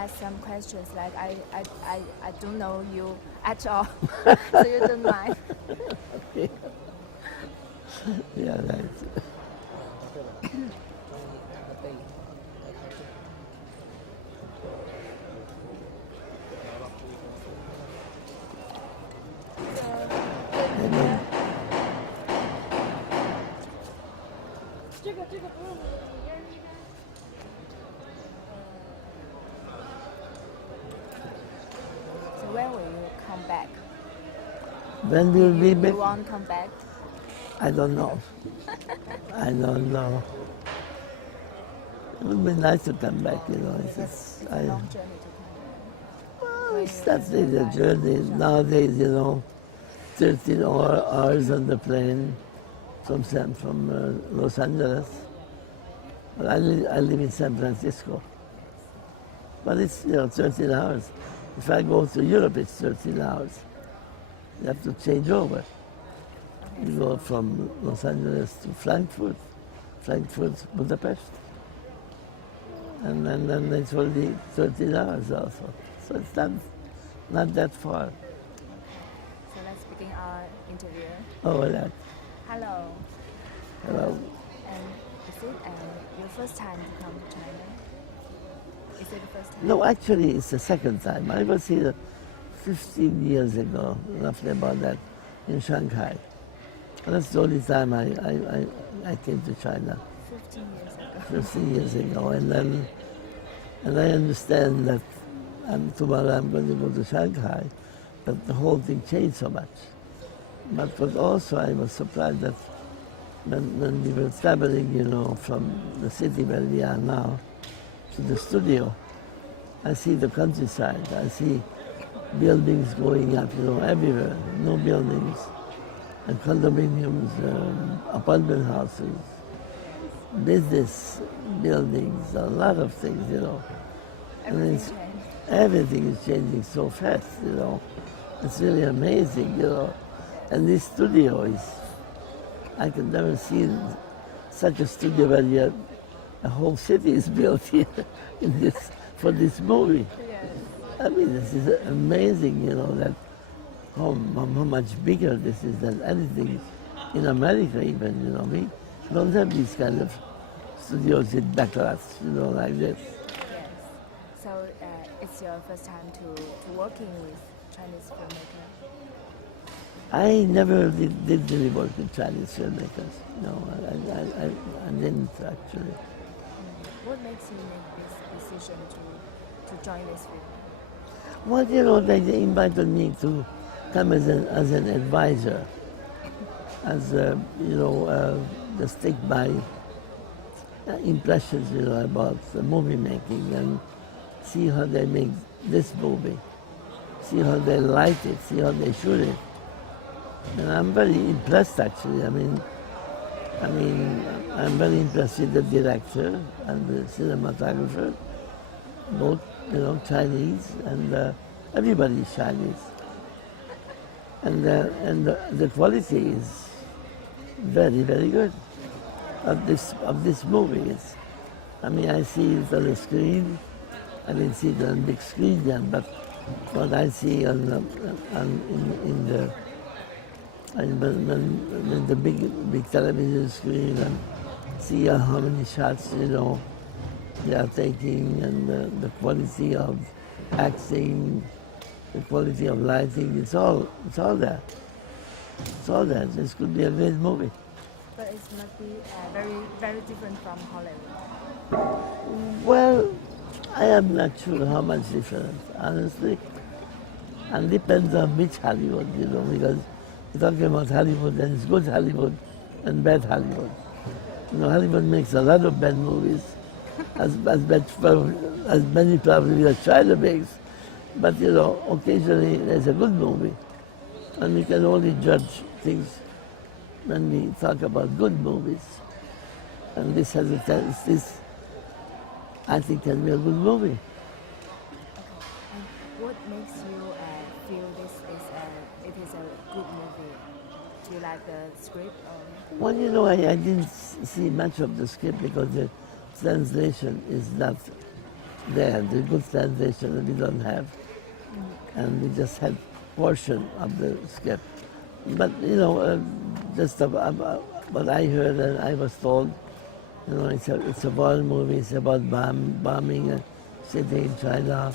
ask some questions. Like I don't know you at all, so you don't mind. Okay. Yeah, right. So when will you come back? When will we be You back? won't come back. I don't know. I don't know. It would be nice to come back, you know. It's a long journey to come back. Well, it's not really a journey. Nowadays, you know, 13 hours on the plane from Los Angeles. But I live in San Francisco. But it's, 13 hours. If I go to Europe, it's 13 hours. You have to change over. You go from Los Angeles to Frankfurt, Budapest. And then it's only 13 hours also. So it's not that far. So let's begin our interview. Oh, that. Hello. Hello. And is it your first time to come to China? Is it the first time? No, actually, it's the second time. I was here 15 years ago, roughly about that, in Shanghai. And that's the only time I came to China. 15 years ago. 15 years ago. And I understand that tomorrow I'm going to go to Shanghai, but the whole thing changed so much. But also I was surprised that when we were traveling, from the city where we are now to the studio, I see the countryside. I see buildings going up, everywhere, new buildings, and condominiums, apartment houses, business buildings, a lot of things, Everything is changing so fast, It's really amazing, And this studio is, I could never see such a studio where a whole city is built here for this movie. Yes. I mean, this is amazing, that how much bigger this is than anything in America even, We don't have these kind of studios in backlots, like this. Yes. So it's your first time to working with Chinese filmmaker? I never did really work with Chinese filmmakers. No, I didn't actually. What makes you make this decision to join this film? Well, they invited me to come as an advisor, as just take my impressions, about the movie making and see how they make this movie, see how they light it, see how they shoot it. And I'm very impressed, actually. I mean, I'm very impressed with the director and the cinematographer, both, Chinese, and everybody is Chinese. And the quality is very, very good of this movie. I see it on the screen. I didn't see it on big screen yet, but what I see on the big television screen, and see how many shots they are taking, and the quality of acting, the quality of lighting. It's all there. It's all there. This could be a great movie. But it must be very, very different from Hollywood. Well, I am not sure how much difference, honestly. And depends on which Hollywood, because you're talking about Hollywood, and it's good Hollywood and bad Hollywood. Hollywood makes a lot of bad movies, as many probably as China makes. But, occasionally there's a good movie. And we can only judge things when we talk about good movies. And this has this, I think, can be a good movie. Okay. And what makes you feel it is a good movie? Do you like the script? Or? Well, I didn't see much of the script because the translation is not they had a good translation that we don't have. And we just had portion of the script. But, just what I heard and I was told, it's a war movie, it's about bombing a city in China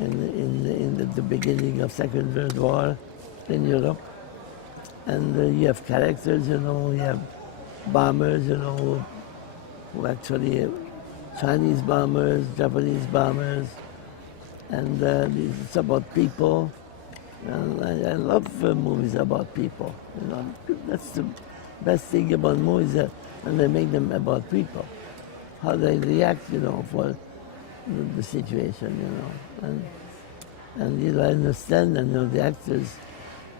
in the beginning of Second World War in Europe. And you have characters, you have bombers, who actually Chinese bombers, Japanese bombers, and it's about people. And I love movies about people. That's the best thing about movies, when they make them about people, how they react, for the situation, And I understand, the actors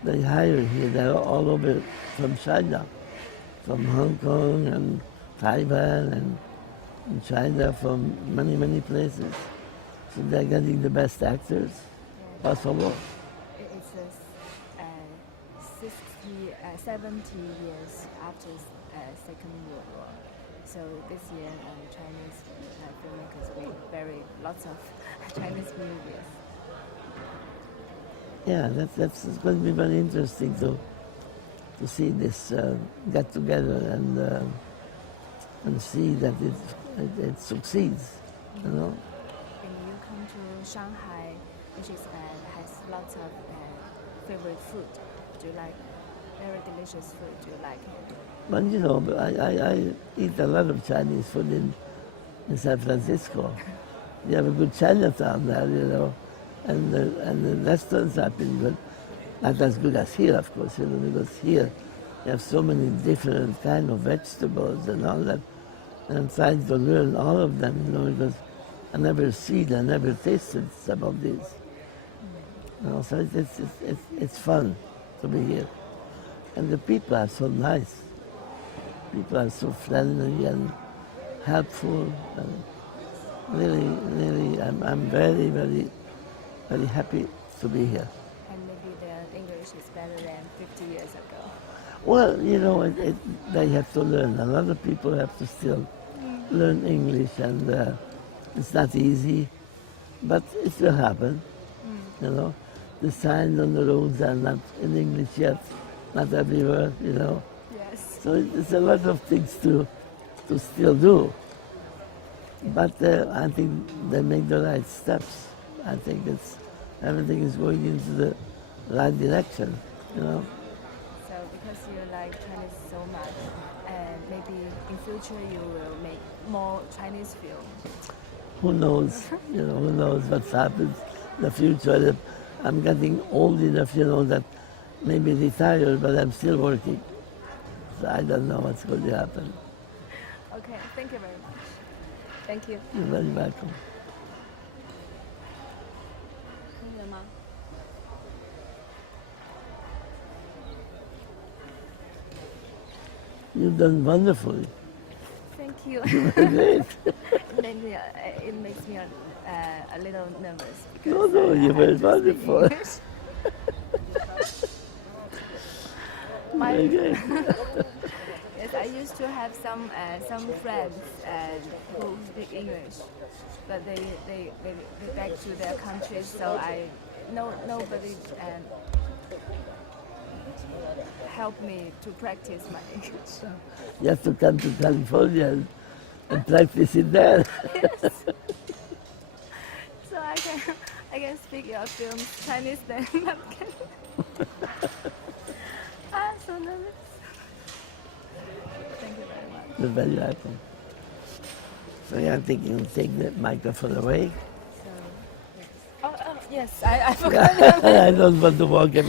they hire here, they're all over from China, from Hong Kong and Taiwan and China, from many, many places. So they're getting the best actors possible. It's 70 years after Second World War. So this year, Chinese filmmakers made lots of Chinese movies. Yeah, that's going to be very interesting to see this get together and see that it succeeds. When you come to Shanghai, which has lots of favorite food, do you like very delicious food? Do you like it? But I eat a lot of Chinese food in San Francisco. You have a good Chinatown there, and the restaurants are pretty good. Not as good as here, of course, because here you have so many different kind of vegetables and all that. And I'm trying to learn all of them, because I never tasted some of these. So it's fun to be here. And the people are so nice. People are so friendly and helpful. And really, I'm very, very, very happy to be here. And maybe the English is better than 50 years ago. Well, they have to learn. A lot of people have to still learn English, and it's not easy, but it will happen. The signs on the roads are not in English yet, not everywhere, Yes. So it's a lot of things to still do. But I think they make the right steps. I think everything is going into the right direction, So because you like Chinese so much, maybe in future you will make more Chinese films. Who knows? Who knows what happens in the future. I'm getting old enough, that maybe retire, but I'm still working. So I don't know what's going to happen. Okay, thank you very much. Thank you. You're very welcome. You've done wonderfully. Thank you. Great. It makes me a little nervous. No, you're very wonderful. My, Very good. yes, I used to have some friends who speak English, but they back to their countries, so nobody helped me to practice my English. You have to come to California and practice it there. Yes. So I can speak your films Chinese then. So nervous. Thank you very much. You're very welcome. So I think you can take the microphone away. So, yes. Oh, yes, I forgot. I don't want to walk away.